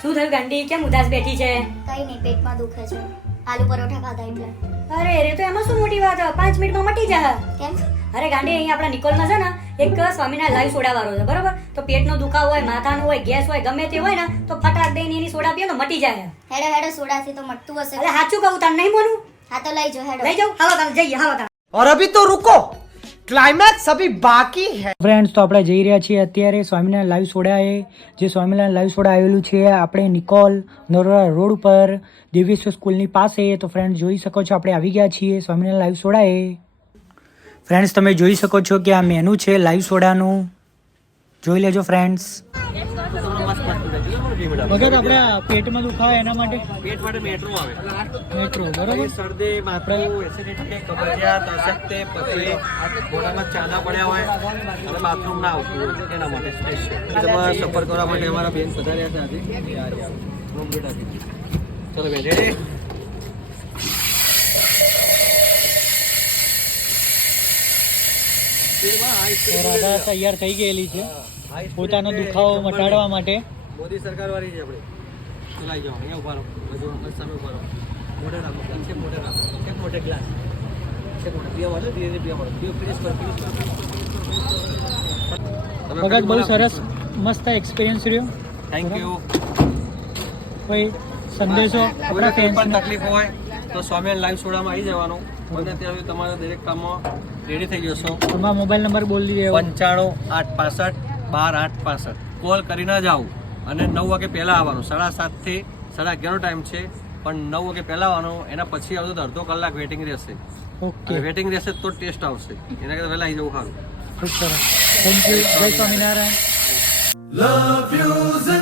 શું થયું ગાંડી, કેમ ઉદાસ બેઠી છે? કઈ નહીં, પેટમાં દુખે છે. આલુ પરોઠા ખાધા એટલે. અરે રે, તો એમાં શું મોટી વાત? 5 મિનિટમાં મટી જાય. કેમ? અરે ગાંડી, અહીંયા આપણા નિકોલમાં છે ને એક સ્વામીના લાઈવ સોડા વાળો છે, બરોબર? તો પેટનો દુખાવો હોય, માથાનું હોય, ગેસ હોય, ગમે તે હોય ને તો ફટાક દઈને એની સોડા પીઓ તો મટી જાય. હેડો હેડો, સોડાથી તો મટતું હશે. અરે સાચું કહું, તને નહીં બોલું? હા તો લઈ જાઓ, હેડો. લઈ જાઉં? હાલો તમે જઈએ, હાલો તમે. और अभी तो रुको, क्लाइमैक्स अभी बाकी है। ફ્રેન્ડ્સ, તો આપણે જઈ રહ્યા છીએ અત્યારે સ્વામિનારાયણ લાઈવ સોડાએ. જે સ્વામિનારાયણ લાઈવ સોડા આવેલું છે આપણે નિકોલ નરોડા રોડ ઉપર દિવ્યેશ્વર સ્કૂલની પાસે. તો ફ્રેન્ડ્સ જોઈ શકો છો આપણે આવી ગયા છીએ સ્વામિનારાયણ લાઈવ સોડાએ. ફ્રેન્ડ્સ તમે જોઈ શકો છો કે આ મેનુ છે લાઈવ સોડાનું, જોઈ લેજો ફ્રેન્ડ્સ. વગર આપણે પેટમાં દુખાવે એના માટે पेट માટે મેટ્રો આવે, મેટ્રો બરોબર. શરદી, માથું, એસિડિટી, કબજિયાત, અશક્તિ, પછી મોઢામાં ચાંદા પડ્યા હોય અને બાથરૂમ ના આવતું હોય એના માટે સ્પેશિયલ તમારા સફર કરવા માટે અમારા બેન પધાર્યા છે આજે. રૂમ બેટા ચલો બેન રેડી. રાધા તૈયાર થઈ ગયેલી છે પોતાનો દુખાવો મટાડવા માટે. મોદી સરકાર વાળી છે આપણે. ચલાઈ જાઓ, અહીંયા ઉભા રહો, બધું બસ સામે ઉભા રહો. મોઢે રાખો, છે મોઢે રાખો, એક મોઢે ગ્લાસ છે મોઢે પીવા વાળો, ધીરે ધીરે પીવા વાળો, પીઓ ફિનિશ કરો, ફિનિશ કરો. વગર બહુ સરસ મસ્ત એક્સપિરિયન્સ રહ્યો. Thank you. કોઈ સંદેશો આપણા કોઈ પણ ફેન્સને? તકલીફ હોય તો સ્વામિનારાયણ લાઈવ સોડામાં આવી જવાનું. બને ત્યાં સુધી તમારા દરેક કામમાં રેડી થઈ જશો. તમારો મોબાઈલ નંબર બોલી દેવો. 95 865 કોલ કરીને જાઓ અને 9 વાગે પહેલાં આવવાનું. 7:30 થી 11:30 ટાઈમ છે, પણ 9 વાગે પહેલાં આવવાનું. એના પછી આવતો તો અડધો કલાક વેટિંગ રહેશે. ઓકે, વેટિંગ રહેશે તો ટેસ્ટ આવશે, એના કરતાં પહેલાં આવી જવું સારું. ખૂબ સરસ. Thank you. જય સ્વામિનારાયણ. Love music.